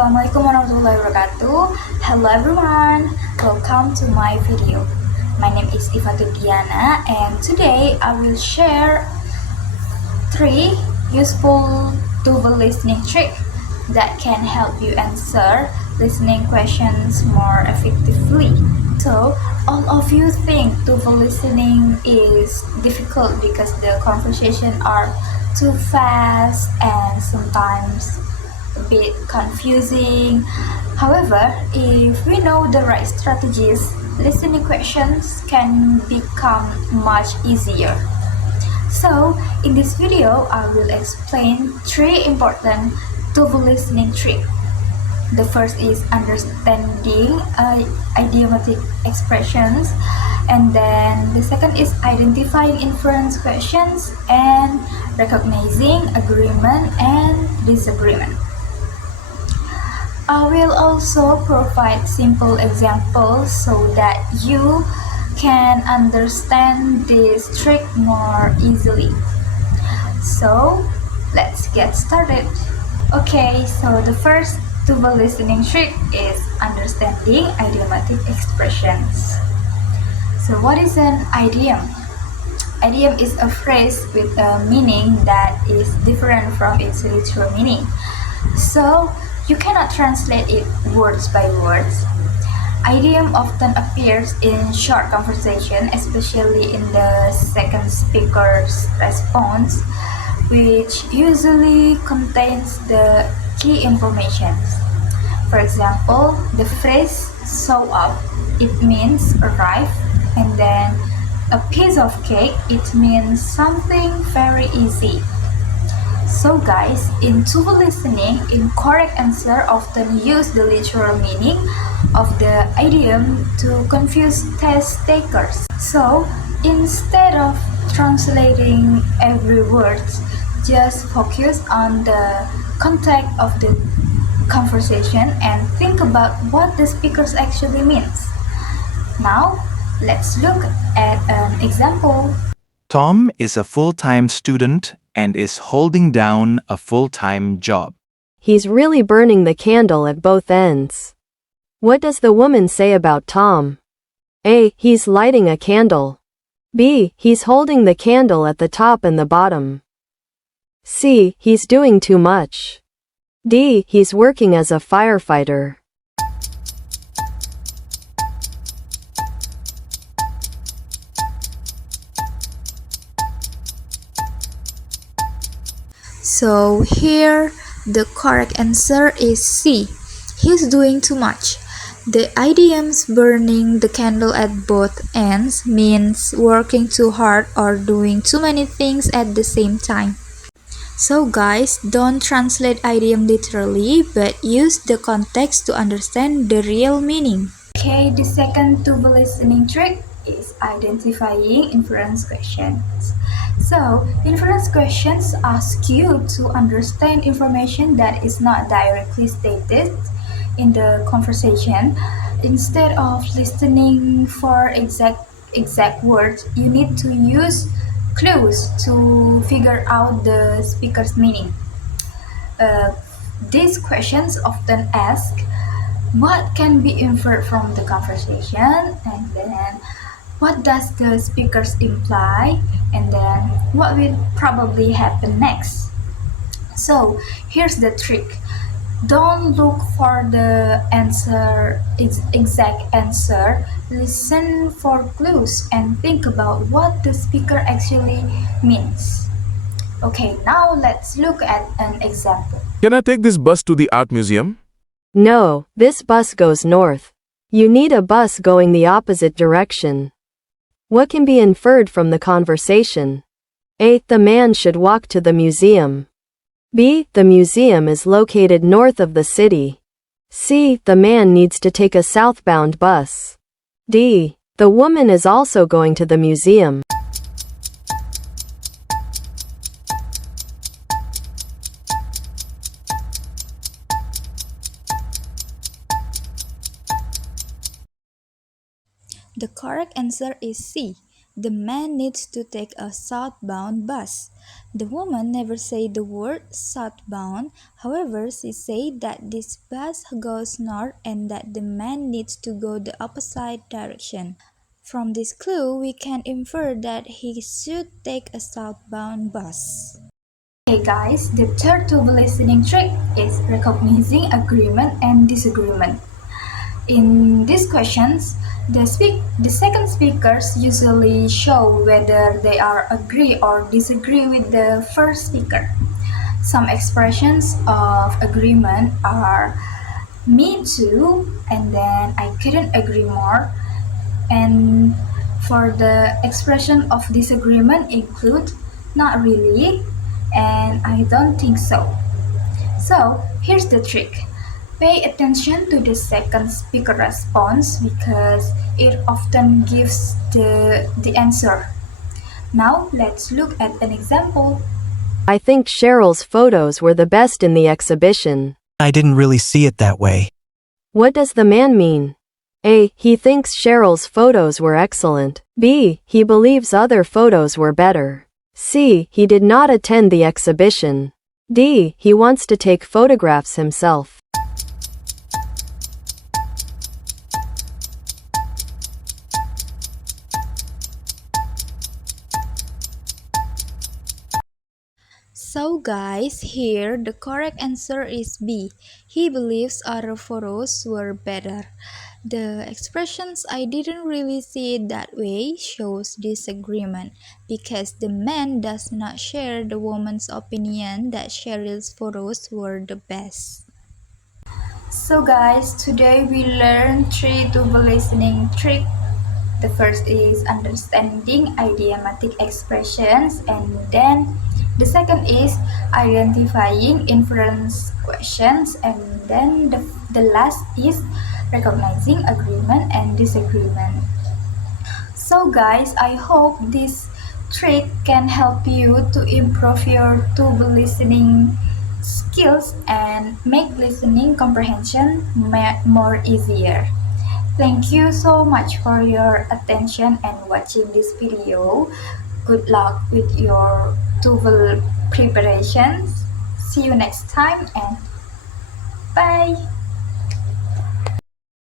Assalamualaikum warahmatullahi wabarakatuh. Hello everyone, welcome to my video. My name is Iffatuddiana and today I will share 3 useful Toefl listening trick that can help you answer listening questions more effectively. So, all of you think Toefl listening is difficult because the conversations are too fast and sometimes a bit confusing. However, if we know the right strategies, listening questions can become much easier. So, in this video, I will explain 3 important Toefl listening tricks. The first is understanding idiomatic expressions, and then the second is identifying inference questions and recognizing agreement and disagreement. I will also provide simple examples so that you can understand this trick more easily. So, let's get started. Okay, so the first Toefl listening trick is understanding idiomatic expressions. So, what is an idiom? Idiom is a phrase with a meaning that is different from its literal meaning. So, you cannot translate it words by words. Idiom often appears in short conversation, especially in the second speaker's response, which usually contains the key information. For example, the phrase "show up," it means arrive, and then a piece of cake, it means something very easy. So guys, in Toefl listening, incorrect answer often use the literal meaning of the idiom to confuse test takers. So instead of translating every word, just focus on the context of the conversation and think about what the speakers actually means. Now, let's look at an example. Tom is a full-time student and is holding down a full-time job. He's really burning the candle at both ends. What does the woman say about Tom? A. He's lighting a candle. B. He's holding the candle at the top and the bottom. C. He's doing too much. D. He's working as a firefighter. So here the correct answer is C. He's doing too much. The idioms burning the candle at both ends means working too hard or doing too many things at the same time. So guys, don't translate idiom literally, but use the context to understand the real meaning. Okay, the second Toefl listening trick is identifying inference questions. So, inference questions ask you to understand information that is not directly stated in the conversation. Instead of listening for exact words, you need to use clues to figure out the speaker's meaning. These questions often ask what can be inferred from the conversation, and then what does the speakers imply, and then what will probably happen next. So here's the trick. Don't look for the exact answer. Listen for clues and think about what the speaker actually means. Okay, now let's look at an example. Can I take this bus to the art museum? No, this bus goes north. You need a bus going the opposite direction. What can be inferred from the conversation? A. The man should walk to the museum. B. The museum is located north of the city. C. The man needs to take a southbound bus. D. The woman is also going to the museum. The correct answer is C. the man needs to take a southbound bus. The woman never said the word southbound, however, she said that this bus goes north and that the man needs to go the opposite direction. From this clue, we can infer that he should take a southbound bus. Hey guys, the third Toefl listening trick is recognizing agreement and disagreement. In these questions, the second speakers usually show whether they are agree or disagree with the first speaker. Some expressions of agreement are me too, and then I couldn't agree more. And for the expression of disagreement include not really and I don't think so. So here's the trick. Pay attention to the second speaker response because it often gives the answer. Now let's look at an example. I think Cheryl's photos were the best in the exhibition. I didn't really see it that way. What does the man mean? A. He thinks Cheryl's photos were excellent. B. He believes other photos were better. C. He did not attend the exhibition. D. He wants to take photographs himself. So guys, here the correct answer is B. He believes other photos were better. The expressions I didn't really see it that way shows disagreement because the man does not share the woman's opinion that Cheryl's photos were the best. So guys, today we learned 3 Toefl listening tricks. The first is understanding idiomatic expressions, and then the second is identifying inference questions, and then the last is recognizing agreement and disagreement. So guys, I hope this trick can help you to improve your Toefl listening skills and make listening comprehension more easier. Thank you so much for your attention and watching this video. Good luck with your Toefl preparations. See you next time and bye.